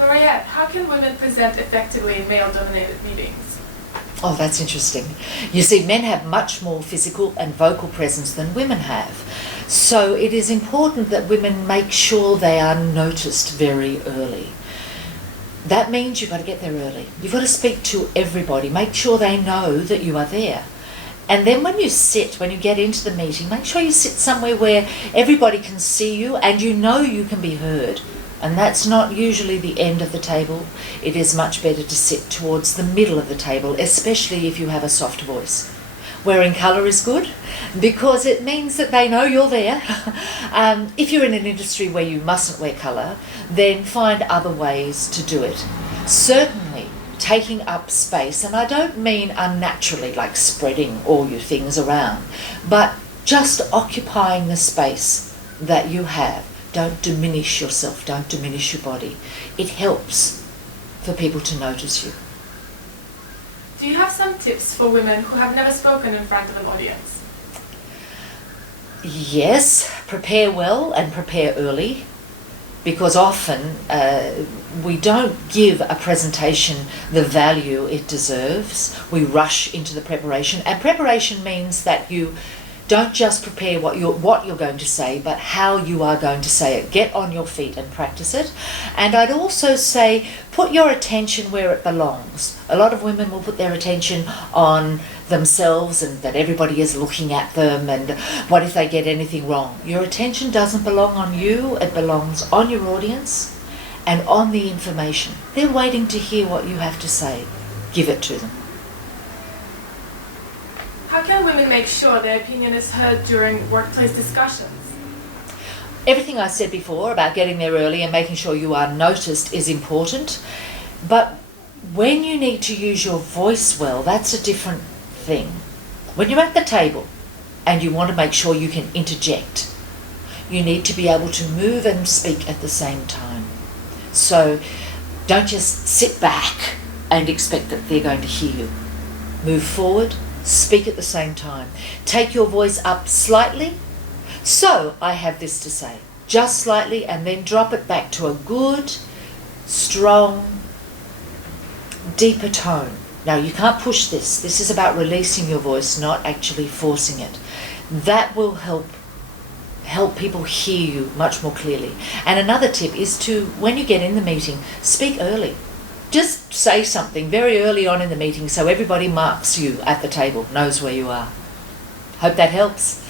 Mariette, how can women present effectively in male-dominated meetings? Oh, that's interesting. You see, men have much more physical and vocal presence than women have. So it is important that women make sure they are noticed very early. That means you've got to get there early. You've got to speak to everybody. Make sure they know that you are there. And then when you get into the meeting, make sure you sit somewhere where everybody can see you and you know you can be heard. And that's not usually the end of the table. It is much better to sit towards the middle of the table, especially if you have a soft voice. Wearing colour is good because it means that they know you're there. If you're in an industry where you mustn't wear colour, then find other ways to do it. Certainly taking up space, and I don't mean unnaturally like spreading all your things around, but just occupying the space that you have. Don't diminish yourself, don't diminish your body. It helps for people to notice you. Do you have some tips for women who have never spoken in front of an audience? Yes, prepare well and prepare early, because often we don't give a presentation the value it deserves. We rush into the preparation, and preparation means that you don't just prepare what you're going to say, but how you are going to say it. Get on your feet and practice it. And I'd also say put your attention where it belongs. A lot of women will put their attention on themselves and that everybody is looking at them and what if they get anything wrong. Your attention doesn't belong on you, it belongs on your audience and on the information. They're waiting to hear what you have to say. Give it to them. How can women make sure their opinion is heard during workplace discussions? Everything I said before about getting there early and making sure you are noticed is important, but when you need to use your voice well, that's a different thing. When you're at the table and you want to make sure you can interject, you need to be able to move and speak at the same time. So don't just sit back and expect that they're going to hear you. Move forward. Speak at the same time. Take your voice up slightly. So I have this to say, just slightly, and then drop it back to a good, strong, deeper tone. Now you can't push this. This is about releasing your voice, not actually forcing it. That will help people hear you much more clearly. And another tip is to, when you get in the meeting, speak early. Just say something very early on in the meeting so everybody marks you at the table, knows where you are. Hope that helps.